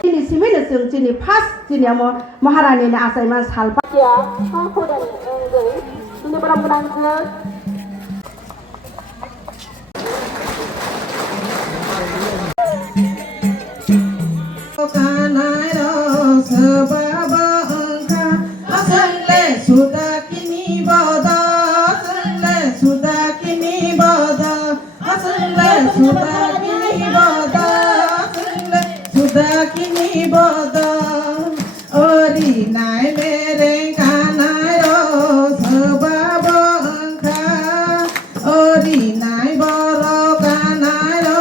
Sini sung sini pas sini Maharani na asai mas halpa. Ya, aku dan enggak. Ini benar-benar Kini bodo ori nai mere kanai ro sababo angka ori nai boro kanai ro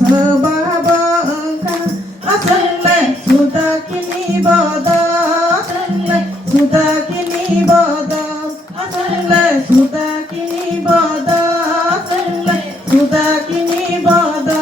sababo angka asangle suda kini bodo asangle suda kini bodo asangle suda kini bodo asangle suda kini bodo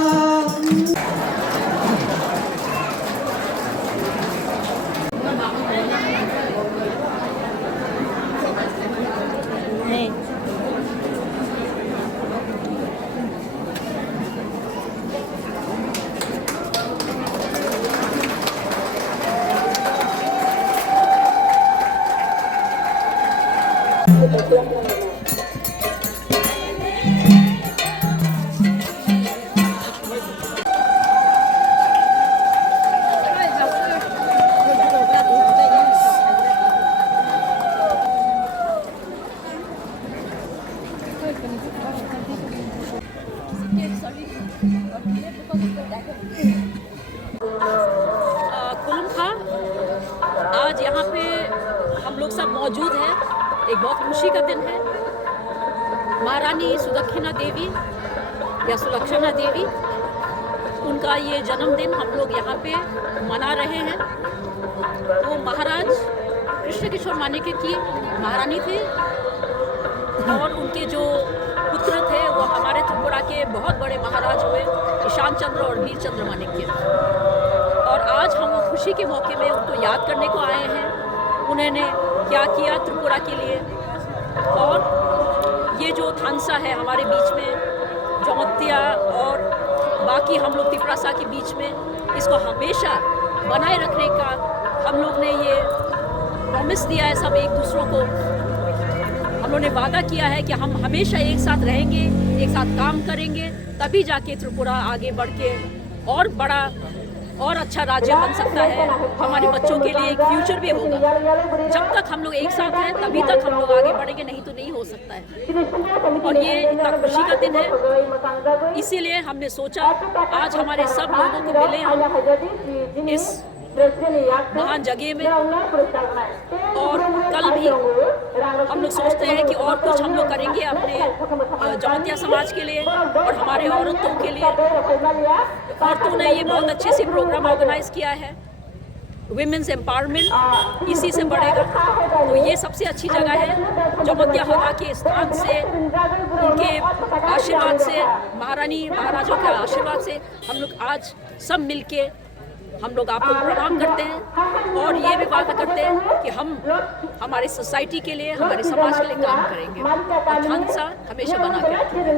आज यहाँ पे हम लोग सब मौजूद हैं। एक बहुत खुशी का दिन है। महारानी सुदक्षिणा देवी या सुलक्षणा देवी, उनका ये जन्मदिन हम लोग यहाँ पे मना रहे हैं। तो महाराज कृष्ण किशोर मानिक्य की महारानी थे और उनके जो पुत्र थे वो हमारे त्रिपुरा के बहुत बड़े महाराज हुए, ईशान चंद्र और वीर चंद्र मानिक्य। और आज हम खुशी के मौके में उनको याद करने को आए हैं, उन्होंने क्या किया त्रिपुरा के लिए। और ये जो थानसा है हमारे बीच में, जमत्या और बाकी हम लोग तिपरासा के बीच में, इसको हमेशा बनाए रखने का हम लोग ने ये प्रॉमिस दिया है। सब एक दूसरों को हम लोगों ने वादा किया है कि हम हमेशा एक साथ रहेंगे, एक साथ काम करेंगे, तभी जाके त्रिपुरा आगे बढ़ के और बड़ा और अच्छा राज्य बन सकता है। हमारे बच्चों के लिए एक फ्यूचर भी होगा। जब तक हम लोग एक साथ हैं तभी तक हम लोग आगे बढ़ेंगे, नहीं तो नहीं हो सकता है। और ये इतना खुशी का दिन है, इसीलिए हमने सोचा आज हमारे सब लोगों को मिले हम इस महान जगह में। और कल भी हम लोग सोचते हैं कि और कुछ हम लोग करेंगे अपने जमतिया समाज के लिए और हमारे औरतों के लिए। औरतों ने ये बहुत अच्छे से प्रोग्राम ऑर्गेनाइज किया है, विमेंस एम्पावरमेंट, इसी से बढ़ेगा। तो ये सबसे अच्छी जगह है। जमतिया होगा के स्थान से, उनके आशीर्वाद से, महारानी महाराजों के आशीर्वाद से हम लोग आज सब मिलके हम लोग आपको प्रणाम करते हैं और ये भी वादा करते हैं कि हम हमारे सोसाइटी के लिए, हमारे समाज के लिए काम करेंगे और थानसा हमेशा बना के रखेंगे।